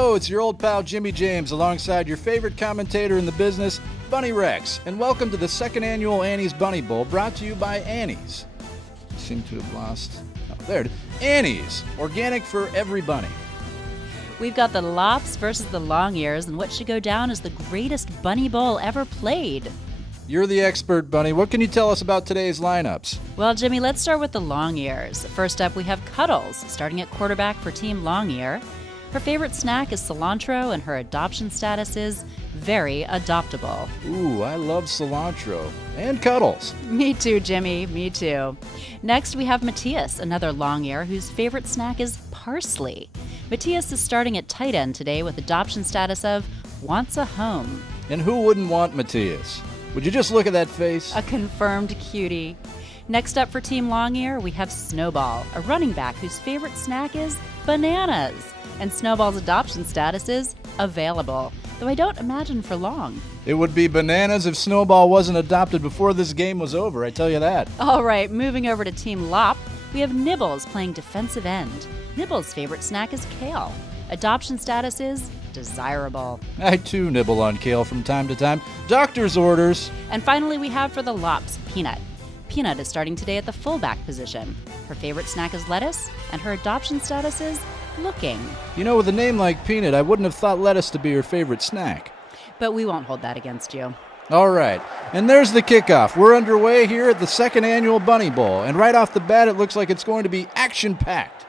Hello, it's your old pal Jimmy James alongside your favorite commentator in the business, Bunny Rex, and welcome to the second annual Annie's Bunny Bowl brought to you by Annie's. I seem to have lost. Oh, there it is. Annie's, organic for every bunny. We've got the Lops versus the Long Ears and what should go down as the greatest bunny bowl ever played. You're the expert, Bunny. What can you tell us about today's lineups? Well, Jimmy, let's start with the Long Ears. First up, we have Cuddles, starting at quarterback for Team Long Ear. Her favorite snack is cilantro, and her adoption status is very adoptable. Ooh, I love cilantro. And Cuddles. Me too, Jimmy. Me too. Next, we have Matthias, another long ear whose favorite snack is parsley. Matthias is starting at tight end today with adoption status of wants a home. And who wouldn't want Matthias? Would you just look at that face? A confirmed cutie. Next up for Team Long Ear, we have Snowball, a running back whose favorite snack is bananas. And Snowball's adoption status is available, though I don't imagine for long. It would be bananas if Snowball wasn't adopted before this game was over, I tell you that. All right, moving over to Team Lop, we have Nibbles playing defensive end. Nibbles' favorite snack is kale. Adoption status is desirable. I too nibble on kale from time to time. Doctor's orders. And finally, we have for the Lops, Peanut. Peanut is starting today at the fullback position. Her favorite snack is lettuce, and her adoption status is looking. You know, with a name like Peanut, I wouldn't have thought lettuce to be her favorite snack. But we won't hold that against you. All right, and there's the kickoff. We're underway here at the second annual Bunny Bowl, and right off the bat, it looks like it's going to be action-packed.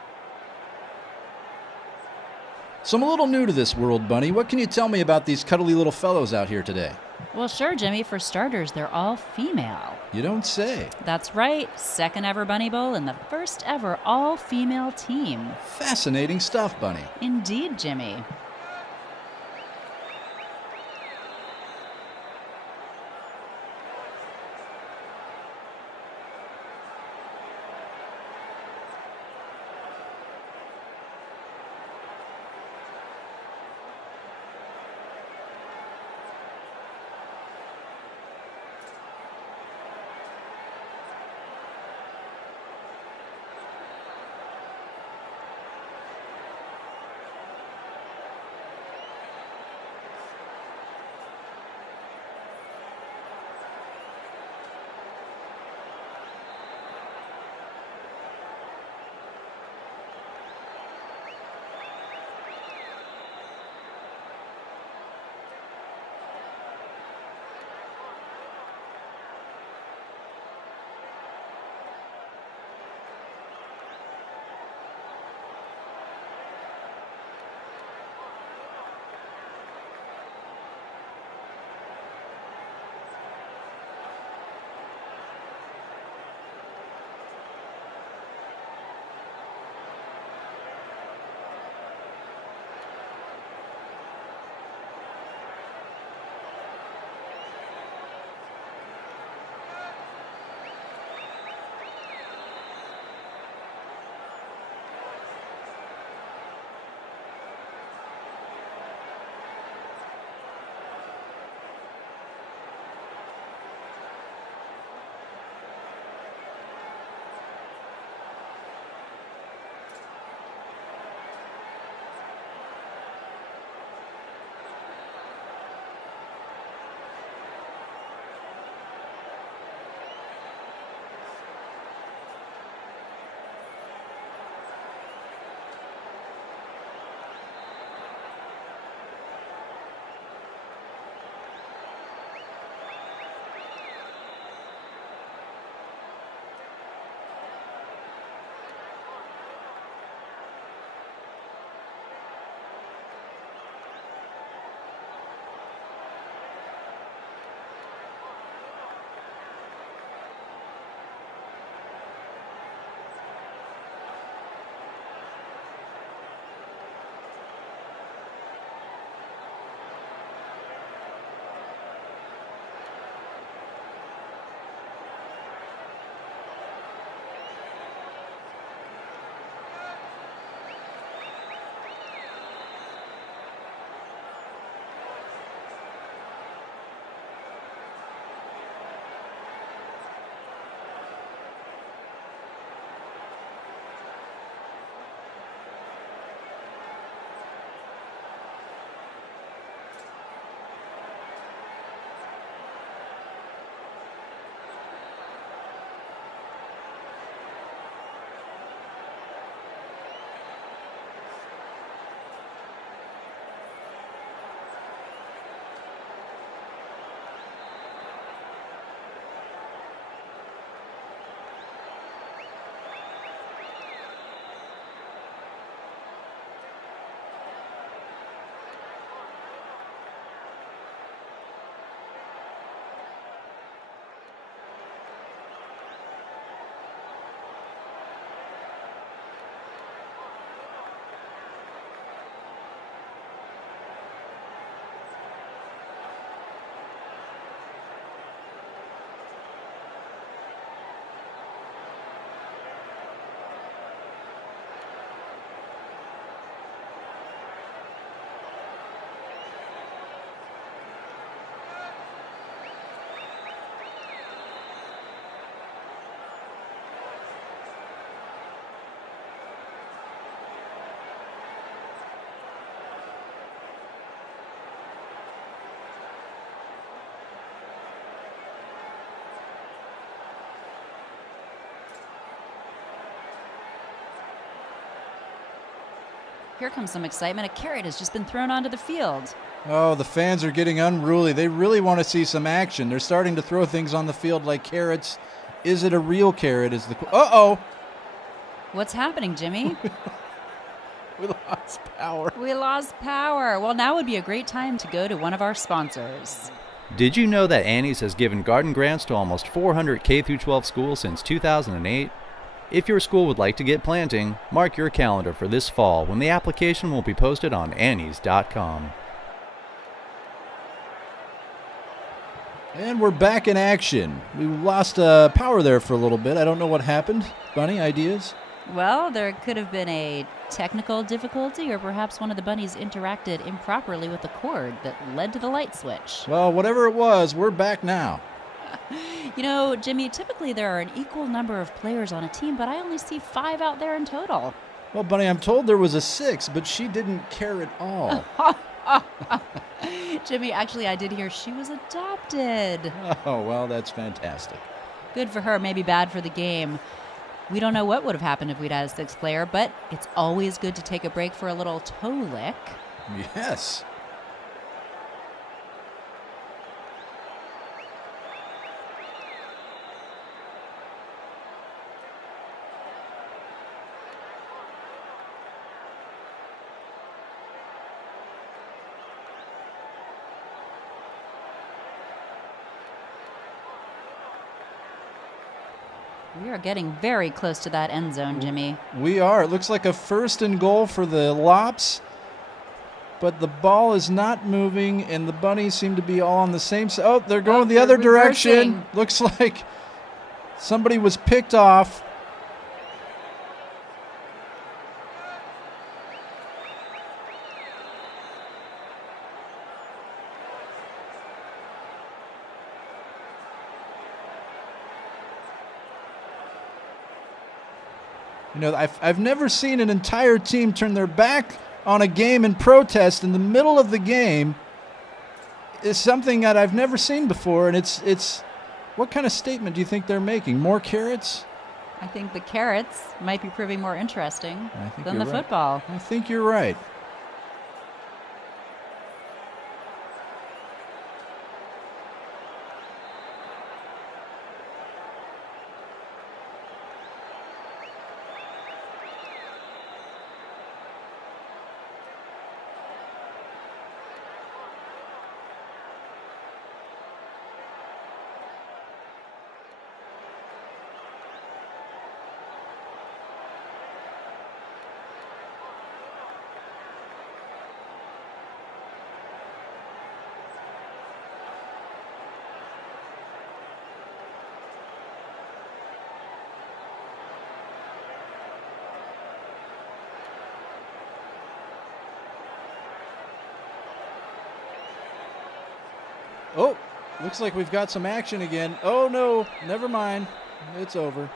So I'm a little new to this world, Bunny. What can you tell me about these cuddly little fellows out here today? Well, sure, Jimmy. For starters, they're all female. You don't say. That's right. Second ever Bunny Bowl and the first ever all-female team. Fascinating stuff, Bunny. Indeed, Jimmy. Here comes some excitement. A carrot has just been thrown onto the field. Oh, the fans are getting unruly. They really want to see some action. They're starting to throw things on the field like carrots. Is it a real carrot? Uh-oh. What's happening, Jimmy? We lost power. We lost power. Well, now would be a great time to go to one of our sponsors. Did you know that Annie's has given garden grants to almost 400 K-12 schools since 2008? If your school would like to get planting, mark your calendar for this fall when the application will be posted on annies.com. And we're back in action. We lost power there for a little bit. I don't know what happened. Bunny, ideas? Well, there could have been a technical difficulty, or perhaps one of the bunnies interacted improperly with the cord that led to the light switch. Well, whatever it was, we're back now. You know, Jimmy, typically there are an equal number of players on a team, but I only see 5 out there in total. Well, Bunny, I'm told there was a 6, but she didn't care at all. Jimmy, actually, I did hear she was adopted. Oh, well, that's fantastic. Good for her, maybe bad for the game. We don't know what would have happened if we'd had a 6th player, but it's always good to take a break for a little toe lick. Yes. We are getting very close to that end zone, Jimmy. We are. It looks like a 1st and goal for the Lops, but the ball is not moving, and the bunnies seem to be all on the same side. Oh, they're going the other reversing. direction. Looks like somebody was picked off. You know, I've never seen an entire team turn their back on a game in protest in the middle of the game. Is something that I've never seen before, and it's what kind of statement do you think they're making? More carrots? I think the carrots might be proving more interesting than the right. football. I think you're right. Oh, looks like we've got some action again. Oh, no, never mind. It's over.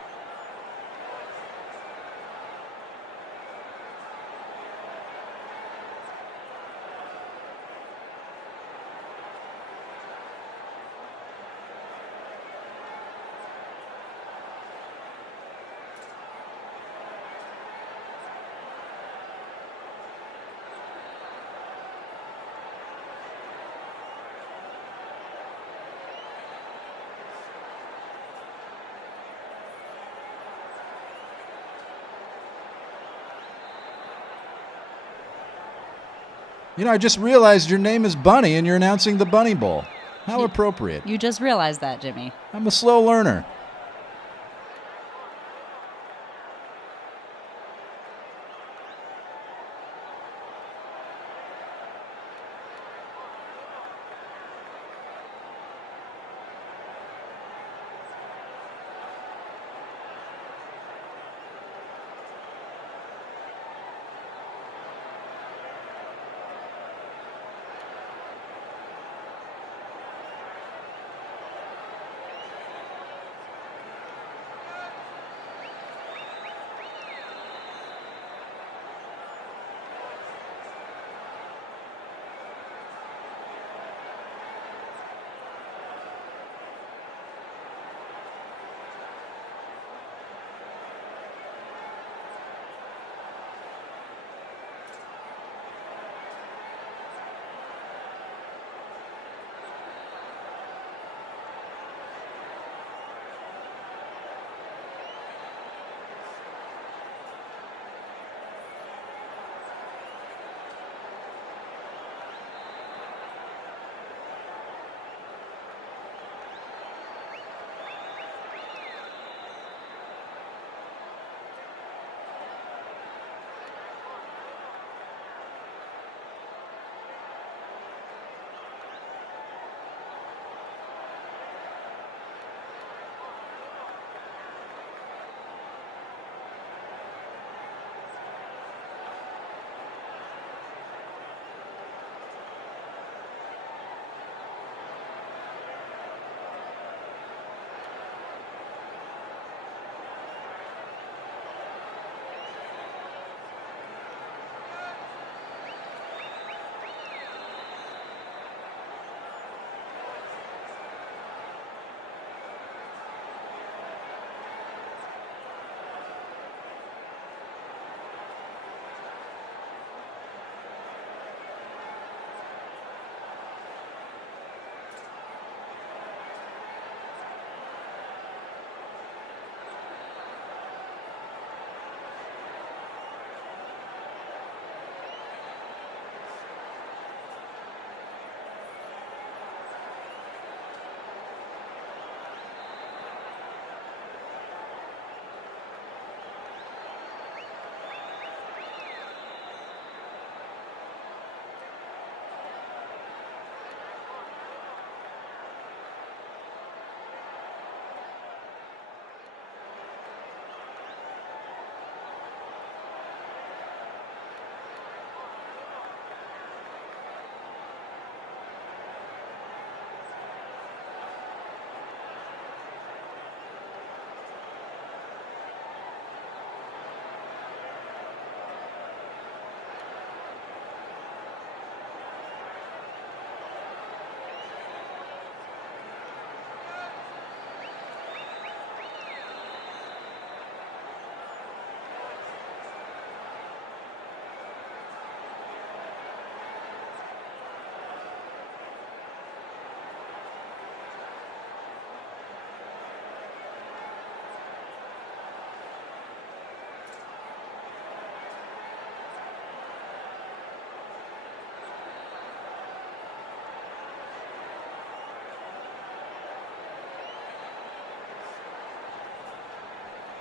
You know, I just realized your name is Bunny and you're announcing the Bunny Bowl. How appropriate. You just realized that, Jimmy. I'm a slow learner.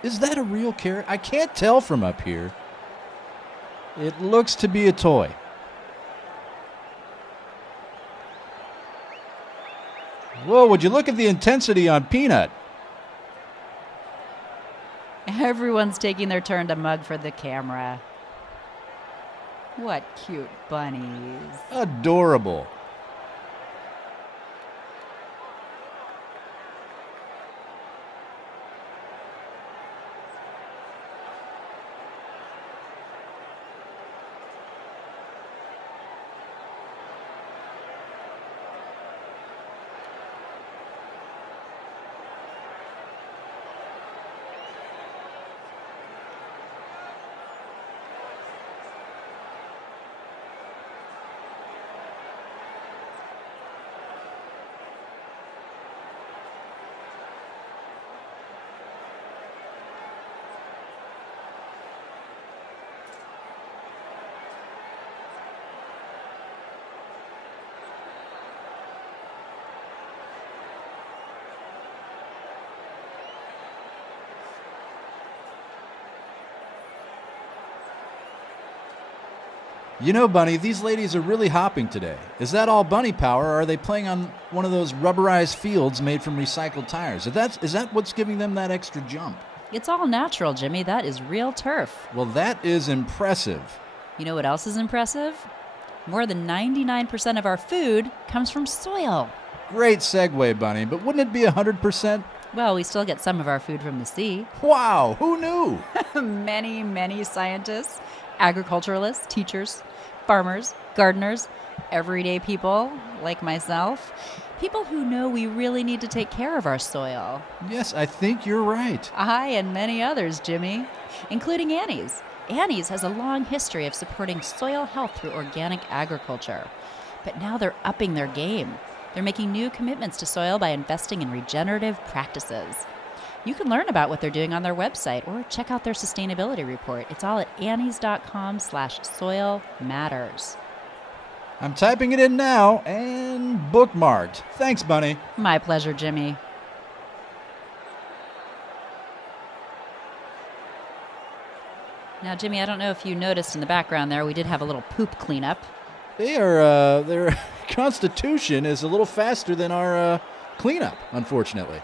Is that a real carrot? I can't tell from up here. It looks to be a toy. Whoa, would you look at the intensity on Peanut? Everyone's taking their turn to mug for the camera. What cute bunnies. Adorable. You know, Bunny, these ladies are really hopping today. Is that all bunny power, or are they playing on one of those rubberized fields made from recycled tires? Is that what's giving them that extra jump? It's all natural, Jimmy. That is real turf. Well, that is impressive. You know what else is impressive? More than 99% of our food comes from soil. Great segue, Bunny, but wouldn't it be 100%? Well, we still get some of our food from the sea. Wow, who knew? Many scientists, agriculturalists, teachers, farmers, gardeners, everyday people like myself, people who know we really need to take care of our soil. Yes, I think you're right. I and many others, Jimmy, including Annie's. Annie's has a long history of supporting soil health through organic agriculture. But now they're upping their game. They're making new commitments to soil by investing in regenerative practices. You can learn about what they're doing on their website or check out their sustainability report. It's all at annies.com/soil matters. I'm typing it in now and bookmarked. Thanks, Bunny. My pleasure, Jimmy. Now, Jimmy, I don't know if you noticed in the background there, we did have a little poop cleanup. Their constitution is a little faster than our cleanup, unfortunately.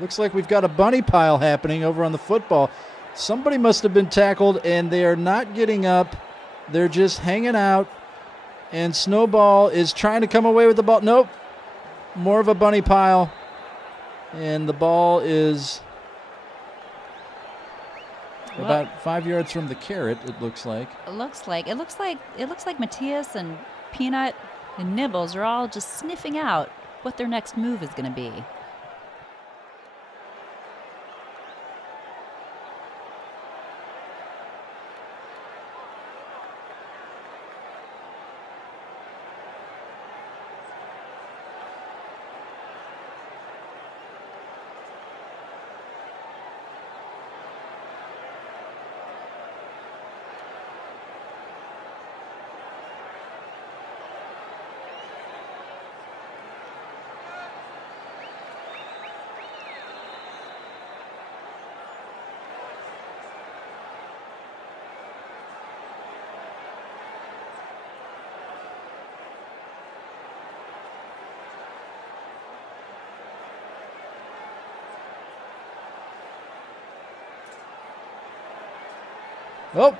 Looks like we've got a bunny pile happening over on the football. Somebody must have been tackled, and they are not getting up. They're just hanging out. And Snowball is trying to come away with the ball. Nope. More of a bunny pile. And the ball is about 5 yards from the carrot, it looks like. It looks like Matthias and Peanut and Nibbles are all just sniffing out what their next move is going to be. Oh,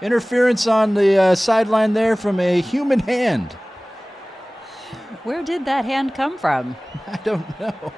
interference on the sideline there from a human hand. Where did that hand come from? I don't know.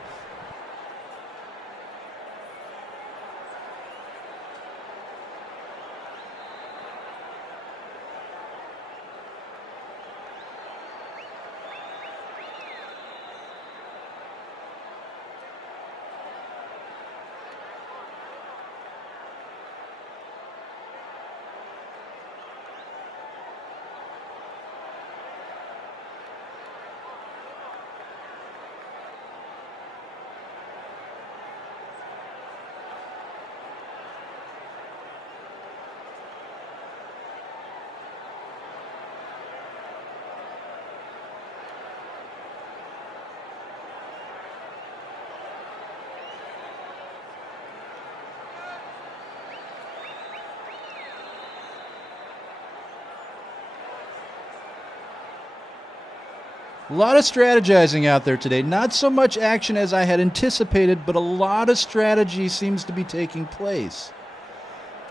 A lot of strategizing out there today. Not so much action as I had anticipated, but a lot of strategy seems to be taking place.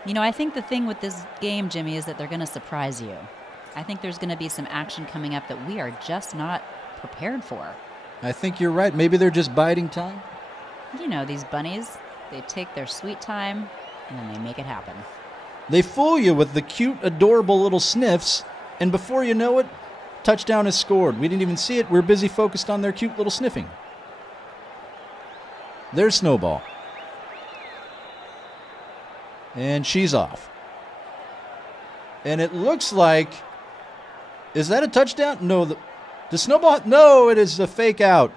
You know, I think the thing with this game, Jimmy, is that they're going to surprise you. I think there's going to be some action coming up that we are just not prepared for. I think you're right. Maybe they're just biding time. You know, these bunnies, they take their sweet time and then they make it happen. They fool you with the cute, adorable little sniffs, and before you know it, touchdown is scored. We didn't even see it. We're busy focused on their cute little sniffing. There's Snowball. And she's off. And it looks like... Is that a touchdown? No. The Snowball... No, it is a fake out.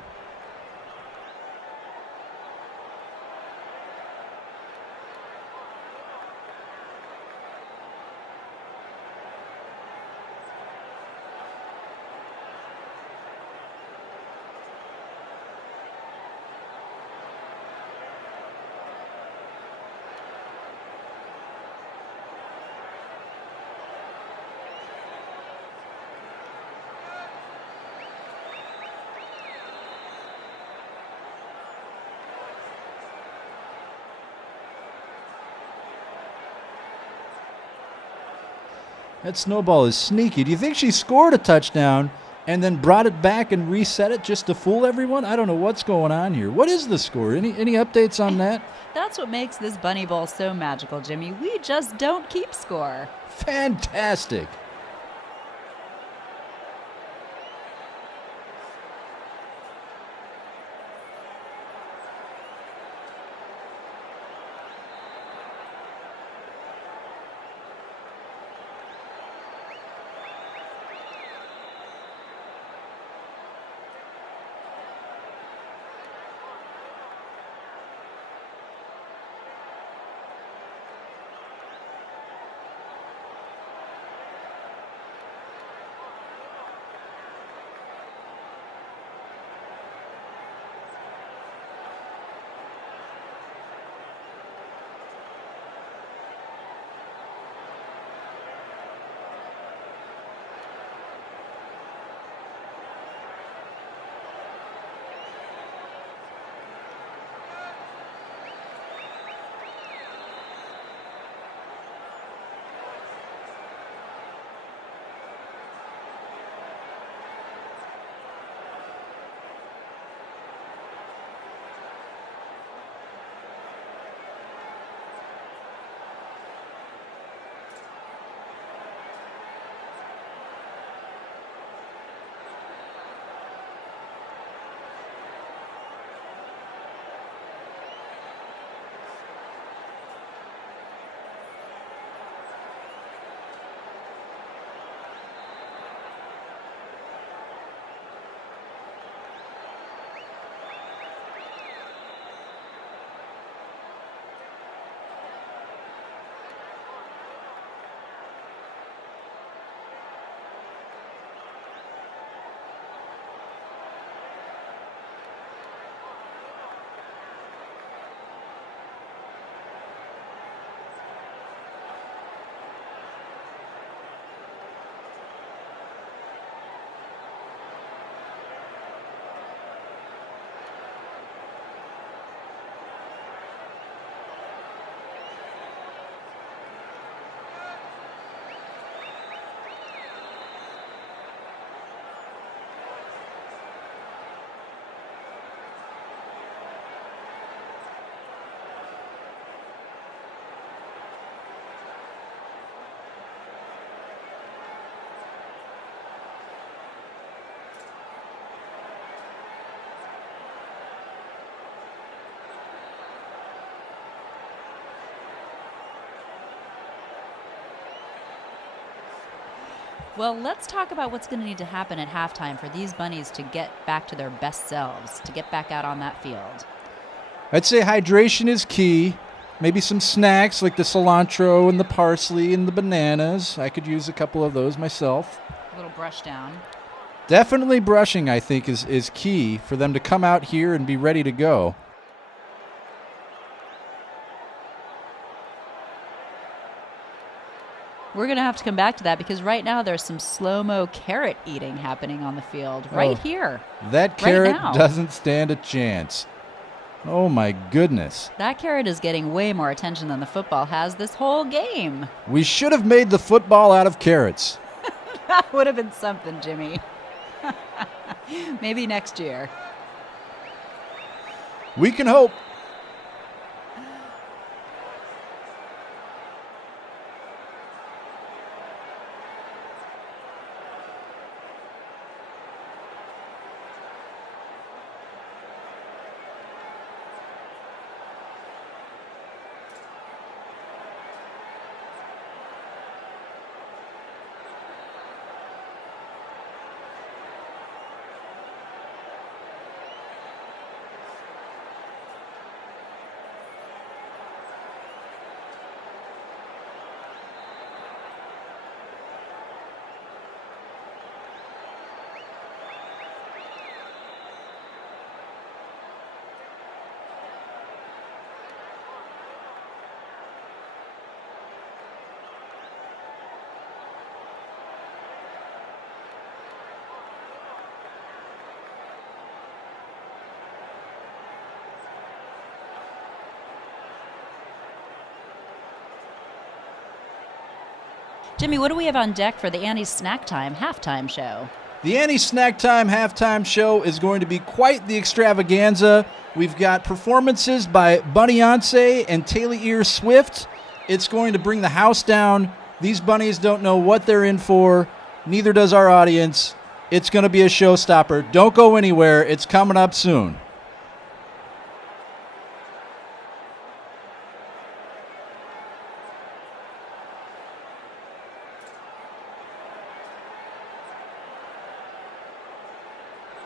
That Snowball is sneaky. Do you think she scored a touchdown and then brought it back and reset it just to fool everyone? I don't know what's going on here. What is the score? Any updates on that? That's what makes this Bunny Bowl so magical, Jimmy. We just don't keep score. Fantastic. Well, let's talk about what's going to need to happen at halftime for these bunnies to get back to their best selves, to get back out on that field. I'd say hydration is key. Maybe some snacks like the cilantro and the parsley and the bananas. I could use a couple of those myself. A little brush down. Definitely brushing, I think, is key for them to come out here and be ready to go. We're going to have to come back to that because right now there's some slow-mo carrot eating happening on the field right here. That carrot now. doesn't stand a chance. Oh, my goodness. That carrot is getting way more attention than the football has this whole game. We should have made the football out of carrots. That would have been something, Jimmy. Maybe next year. We can hope. Jimmy, what do we have on deck for the Annie's Snack Time halftime show? The Annie Snack Time halftime show is going to be quite the extravaganza. We've got performances by Bunnyonce and Taylor Ear Swift. It's going to bring the house down. These bunnies don't know what they're in for. Neither does our audience. It's going to be a showstopper. Don't go anywhere. It's coming up soon.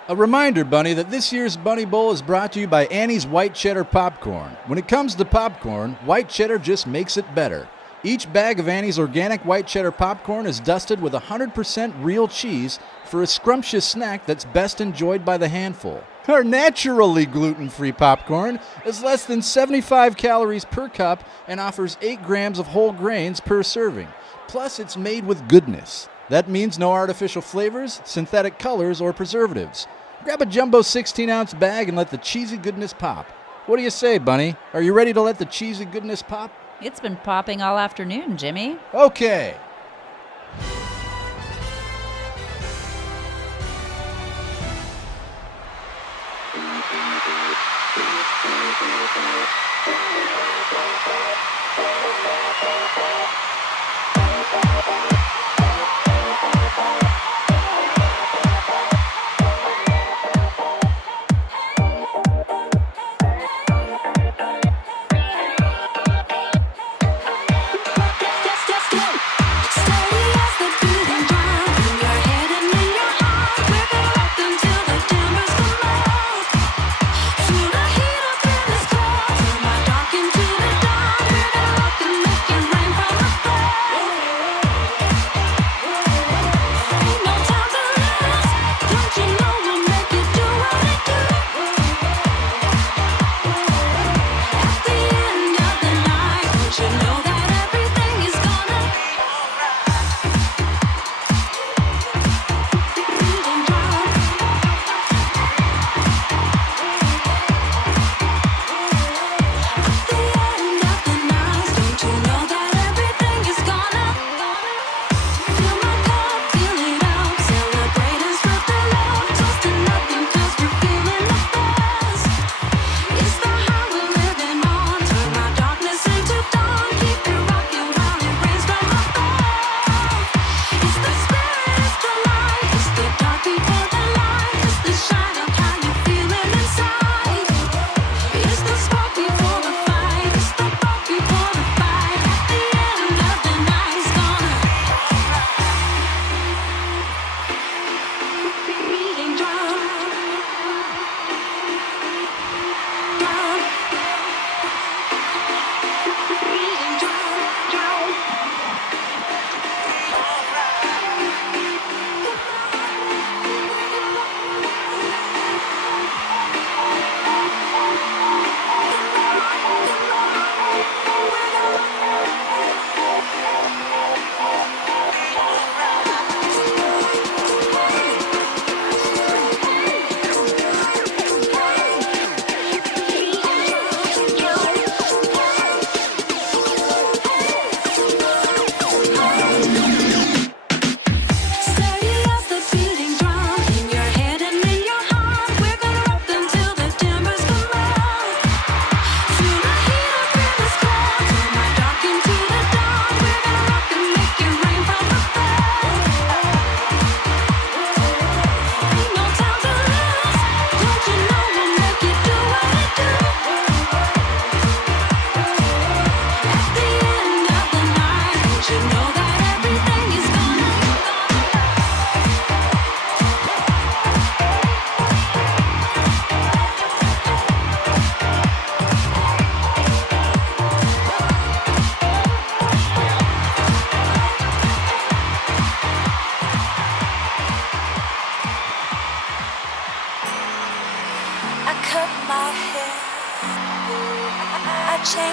A reminder, Bunny, that this year's Bunny Bowl is brought to you by Annie's White Cheddar Popcorn. When it comes to popcorn, white cheddar just makes it better. Each bag of Annie's organic white cheddar popcorn is dusted with 100% real cheese for a scrumptious snack that's best enjoyed by the handful. Our naturally gluten-free popcorn is less than 75 calories per cup and offers 8 grams of whole grains per serving. Plus, it's made with goodness. That means no artificial flavors, synthetic colors, or preservatives. Grab a jumbo 16-ounce bag and let the cheesy goodness pop. What do you say, Bunny? Are you ready to let the cheesy goodness pop? It's been popping all afternoon, Jimmy. Okay. Steady as the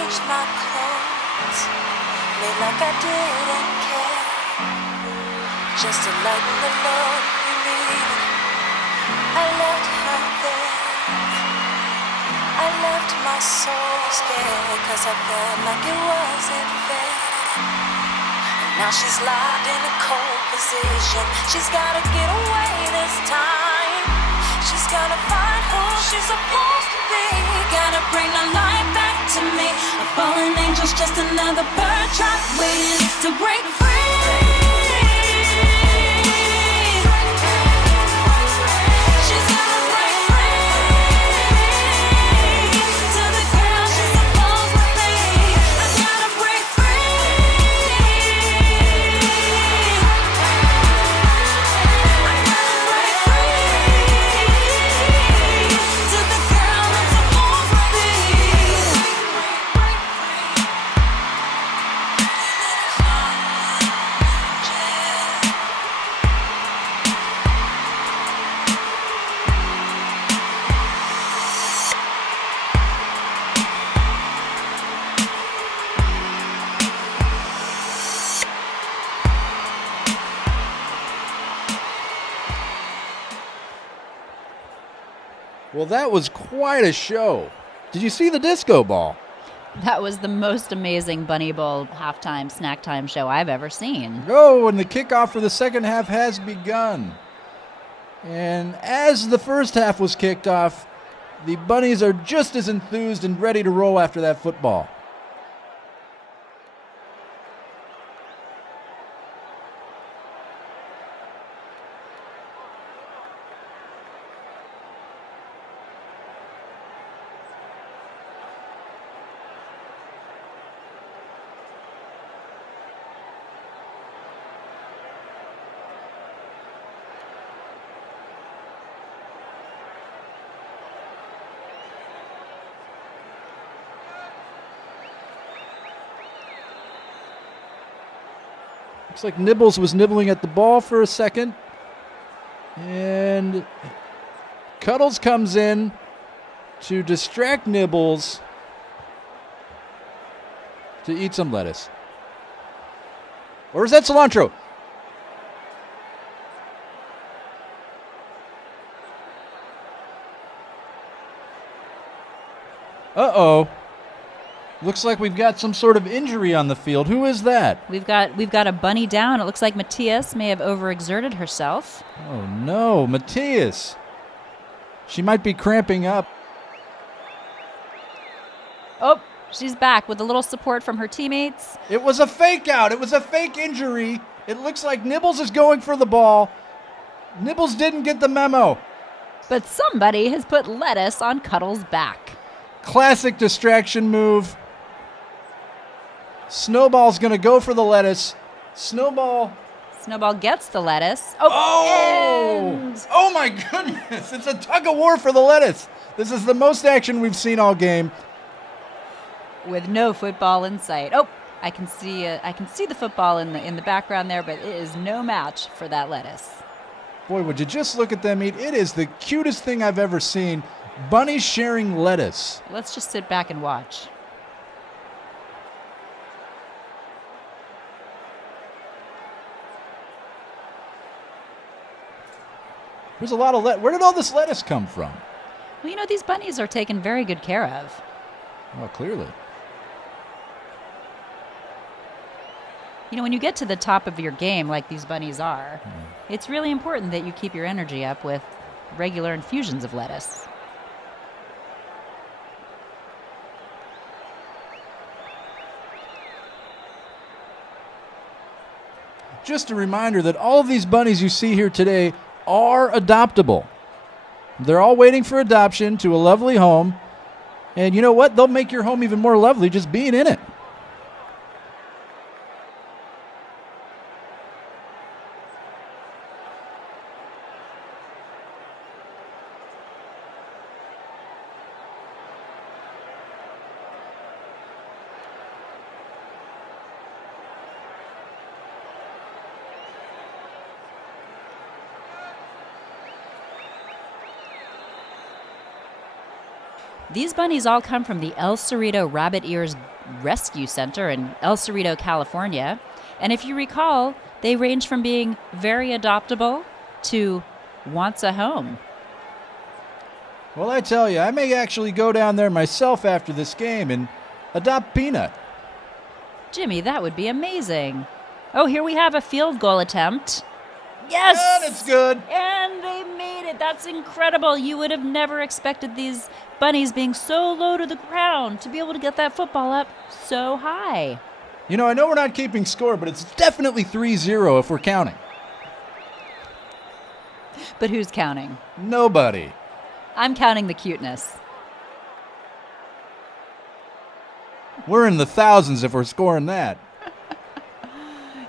changed my clothes, made like I didn't care, just to lighten the load we leave. I left her there, I left my soul scared, 'cause I felt like it wasn't fair. And now she's locked in a cold position, she's gotta get away this time. She's gotta find who she's supposed to be, gotta bring the light back to me. A fallen angel's just another bird trapped waiting to break free. She's gotta break free to the girl she's supposed to be. I gotta break Well, that was quite a show. Did you see the disco ball? That was the most amazing Bunny Bowl halftime snack time show I've ever seen. Oh, and the kickoff for the second half has begun. And as the first half was kicked off, the Bunnies are just as enthused and ready to roll after that football. Looks like Nibbles was nibbling at the ball for a second. And Cuddles comes in to distract Nibbles to eat some lettuce. Or is that cilantro? Uh-oh. Looks like we've got some sort of injury on the field. Who is that? We've got a bunny down. It looks like Matthias may have overexerted herself. Oh no, Matthias. She might be cramping up. Oh, she's back with a little support from her teammates. It was a fake out. It was a fake injury. It looks like Nibbles is going for the ball. Nibbles didn't get the memo. But somebody has put lettuce on Cuddles' back. Classic distraction move. Snowball's going to go for the lettuce. Snowball gets the lettuce. Oh! And Oh my goodness! It's a tug of war for the lettuce. This is the most action we've seen all game. with no football in sight. Oh, I can see the football in the background there, but it is no match for that lettuce. Boy, would you just look at them eat. It is the cutest thing I've ever seen. Bunnies sharing lettuce. Let's just sit back and watch. There's a lot of lettuce. Where did all this lettuce come from? Well, you know, these bunnies are taken very good care of. Well, clearly. You know, when you get to the top of your game like these bunnies are, it's really important that you keep your energy up with regular infusions of lettuce. Just a reminder that all of these bunnies you see here today are adoptable. They're all waiting for adoption to a lovely home. And you know what? They'll make your home even more lovely just being in it. These bunnies all come from the El Cerrito Rabbit Ears Rescue Center in El Cerrito, California. And if you recall, they range from being very adoptable to wants a home. Well, I tell you, I may actually go down there myself after this game and adopt Peanut. Jimmy, that would be amazing. Oh, here we have a field goal attempt. Yes! And it's good. And they made it. That's incredible. You would have never expected these bunnies being so low to the ground to be able to get that football up so high. You know, I know we're not keeping score, but it's definitely 3-0 if we're counting. But who's counting? Nobody. I'm counting the cuteness. We're in the thousands if we're scoring that.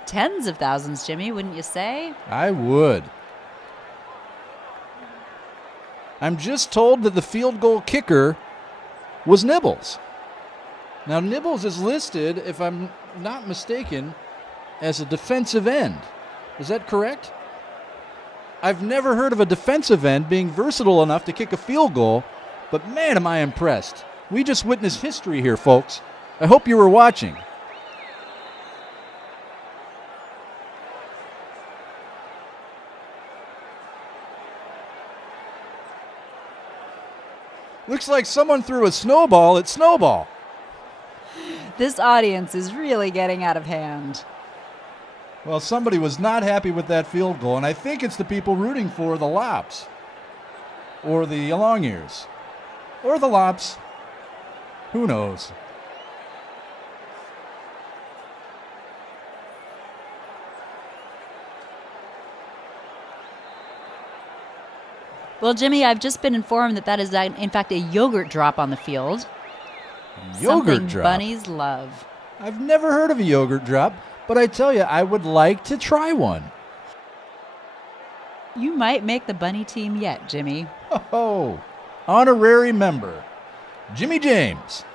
Tens of thousands, Jimmy, wouldn't you say? I would. I'm just told that the field goal kicker was Nibbles. Now, Nibbles is listed, if I'm not mistaken, as a defensive end. Is that correct? I've never heard of a defensive end being versatile enough to kick a field goal, but man, am I impressed. We just witnessed history here, folks. I hope you were watching. Looks like someone threw a snowball at Snowball. This audience is really getting out of hand. Well, somebody was not happy with that field goal, and I think it's the people rooting for the Lops. Or the Long Ears. Or the Lops. Who knows? Well, Jimmy, I've just been informed that is, in fact, a yogurt drop on the field. Yogurt Something drop? bunnies love. I've never heard of a yogurt drop, but I tell you, I would like to try one. You might make the bunny team yet, Jimmy. Oh, honorary member, Jimmy James.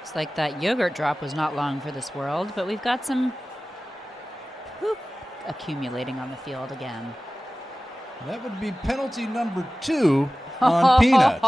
Looks like that yogurt drop was not long for this world, but we've got some poop accumulating on the field again. That would be penalty number 2 on Peanut.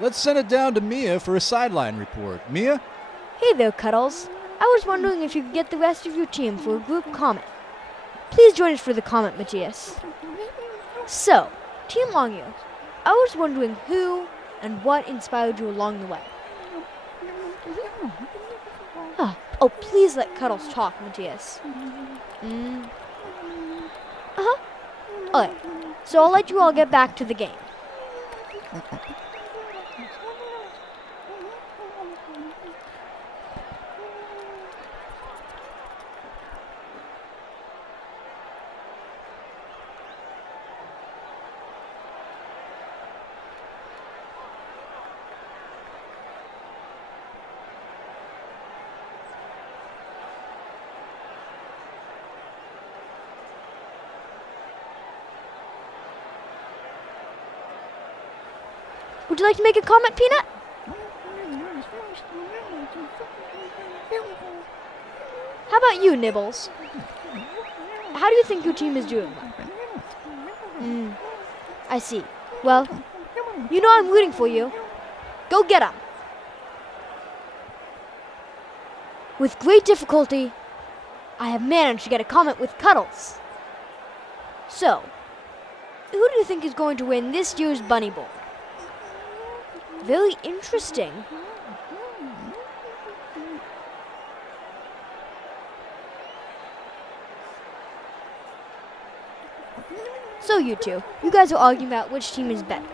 Let's send it down to Mia for a sideline report. Mia? Hey there, Cuddles. I was wondering if you could get the rest of your team for a group comment. Please join us for the comment, Matthias. So, Team Longear, I was wondering who and what inspired you along the way. Oh, please let Cuddles talk, Matthias. Alright, so I'll let you all get back to the game. Would you like to make a comment, Peanut? How about you, Nibbles? How do you think your team is doing? I see. Well, you know I'm rooting for you. Go get 'em. With great difficulty, I have managed to get a comment with Cuddles. So, who do you think is going to win this year's Bunny Bowl? Very interesting. So you two, you guys are arguing about which team is better.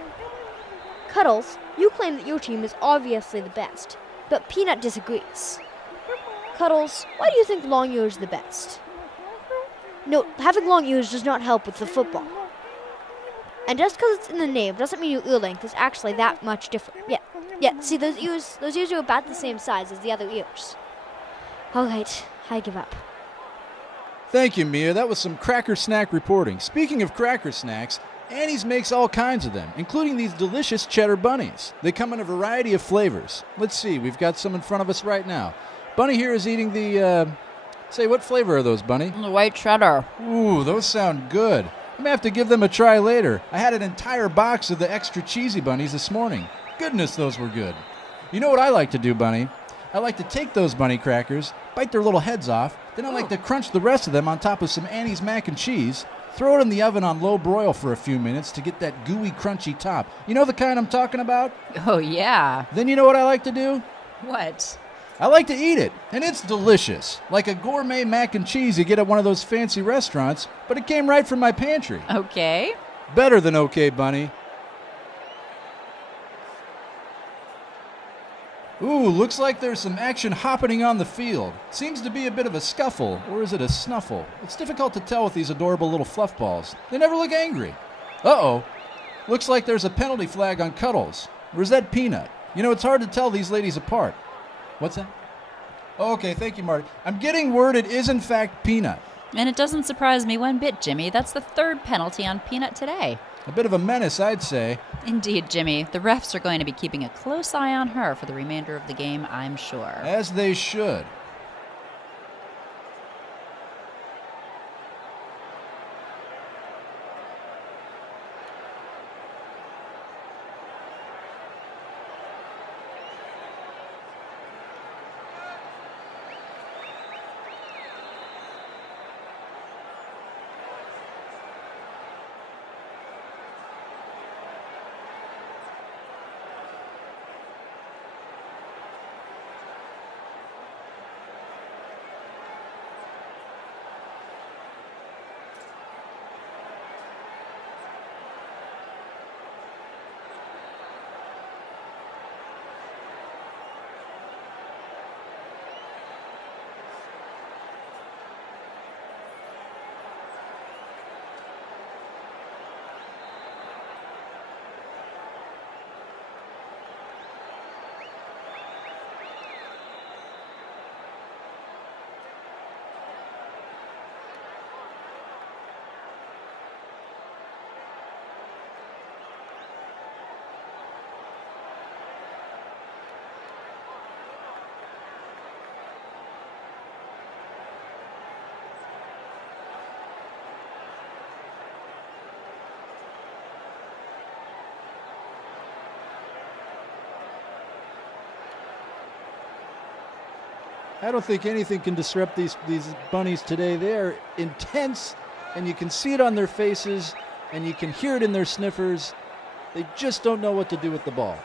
Cuddles, you claim that your team is obviously the best, but Peanut disagrees. Cuddles, why do you think long ears the best? No, having long ears does not help with the football. And just because it's in the name doesn't mean your ear length is actually that much different. Yeah, see those ears are about the same size as the other ears. Alright, I give up. Thank you, Mia. That was some cracker snack reporting. Speaking of cracker snacks, Annie's makes all kinds of them, including these delicious cheddar bunnies. They come in a variety of flavors. Let's see, we've got some in front of us right now. Bunny here is eating the, say, what flavor are those, Bunny? The white cheddar. Ooh, those sound good. I may have to give them a try later. I had an entire box of the extra cheesy bunnies this morning. Goodness, those were good. You know what I like to do, Bunny? I like to take those bunny crackers, bite their little heads off, then I like to crunch the rest of them on top of some Annie's mac and cheese, throw it in the oven on low broil for a few minutes to get that gooey, crunchy top. You know the kind I'm talking about? Oh, yeah. Then you know what I like to do? What? I like to eat it, and it's delicious. Like a gourmet mac and cheese you get at one of those fancy restaurants, but it came right from my pantry. Okay. Better than okay, Bunny. Ooh, looks like there's some action happening on the field. Seems to be a bit of a scuffle, or is it a snuffle? It's difficult to tell with these adorable little fluff balls. They never look angry. Uh-oh. Looks like there's a penalty flag on Cuddles. Or is that Peanut? You know, it's hard to tell these ladies apart. What's that? Okay, thank you, Marty. I'm getting word it is in fact Peanut. And it doesn't surprise me one bit, Jimmy. That's the third penalty on Peanut today. A bit of a menace, I'd say. Indeed, Jimmy. The refs are going to be keeping a close eye on her for the remainder of the game, I'm sure. As they should. I don't think anything can disrupt these bunnies today. They are intense, and you can see it on their faces, and you can hear it in their sniffers. They just don't know what to do with the ball.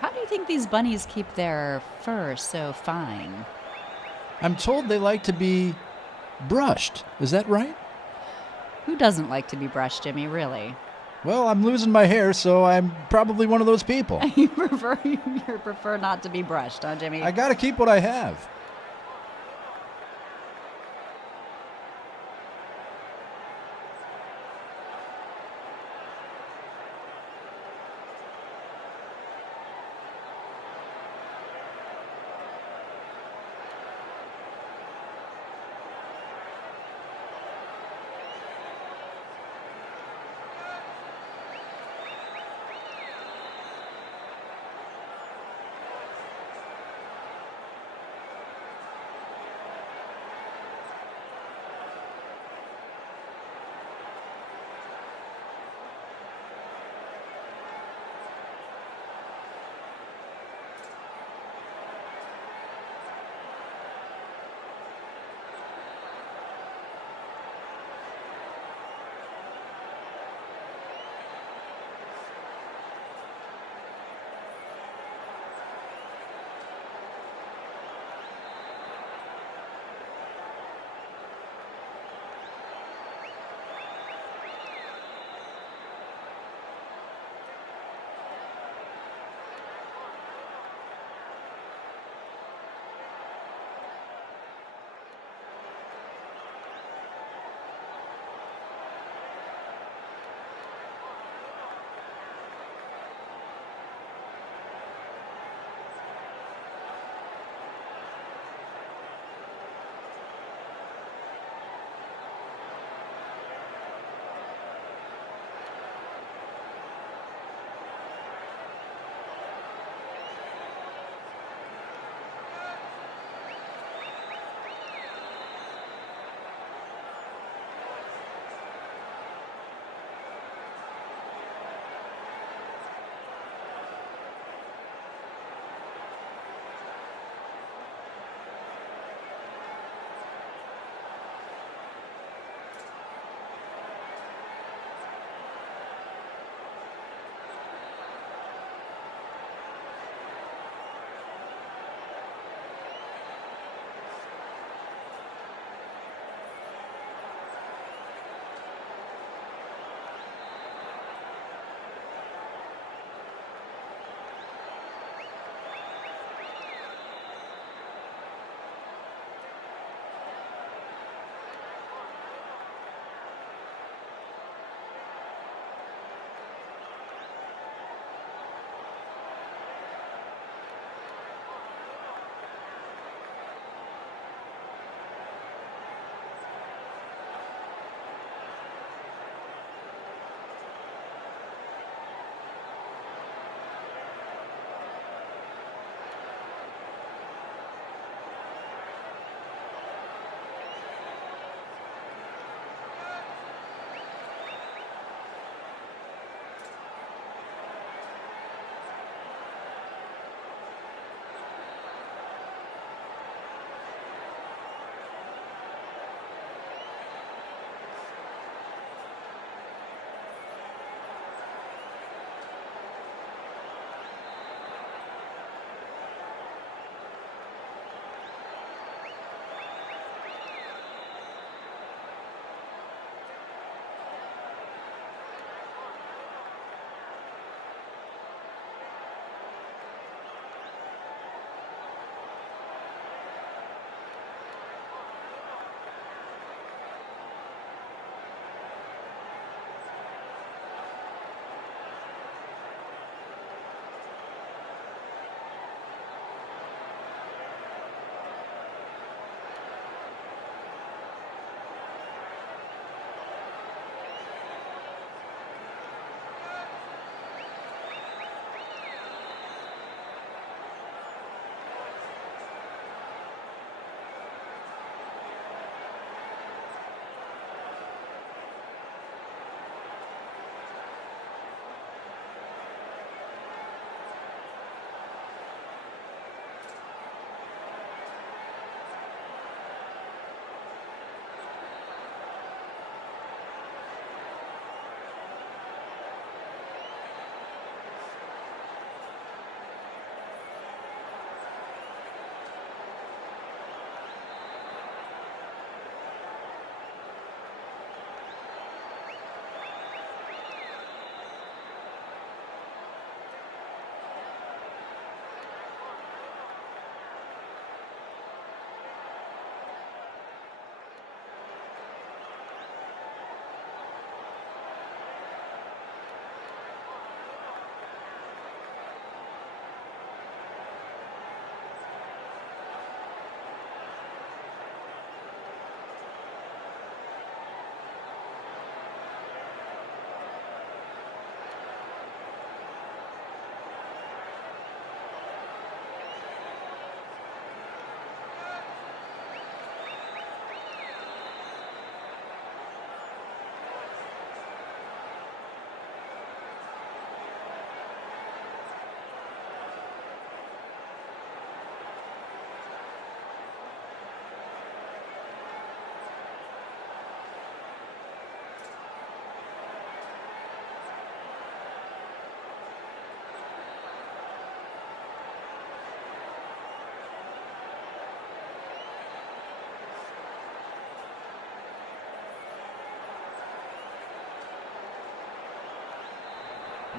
How do you think these bunnies keep their fur so fine? I'm told they like to be brushed. Is that right? Who doesn't like to be brushed, Jimmy, really? Well, I'm losing my hair, so I'm probably one of those people. You prefer not to be brushed, huh, Jimmy? I gotta keep what I have.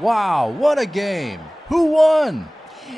Wow, what a game! Who won?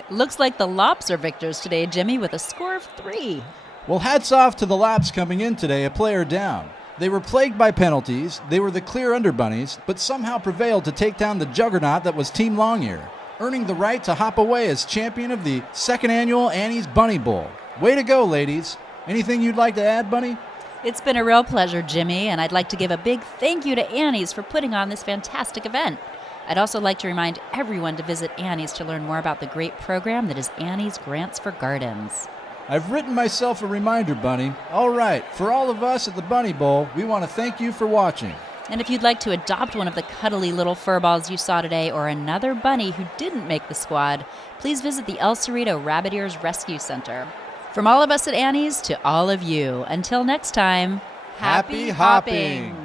Looks like the Lops are victors today, Jimmy, with a score of 3. Well, hats off to the Lops coming in today, a player down. They were plagued by penalties, they were the clear underbunnies, but somehow prevailed to take down the juggernaut that was Team Long-Ear, earning the right to hop away as champion of the second annual Annie's Bunny Bowl. Way to go, ladies. Anything you'd like to add, Bunny? It's been a real pleasure, Jimmy, and I'd like to give a big thank you to Annie's for putting on this fantastic event. I'd also like to remind everyone to visit Annie's to learn more about the great program that is Annie's Grants for Gardens. I've written myself a reminder, Bunny. All right, for all of us at the Bunny Bowl, we want to thank you for watching. And if you'd like to adopt one of the cuddly little furballs you saw today or another bunny who didn't make the squad, please visit the El Cerrito Rabbit Ears Rescue Center. From all of us at Annie's to all of you, until next time, Happy hopping!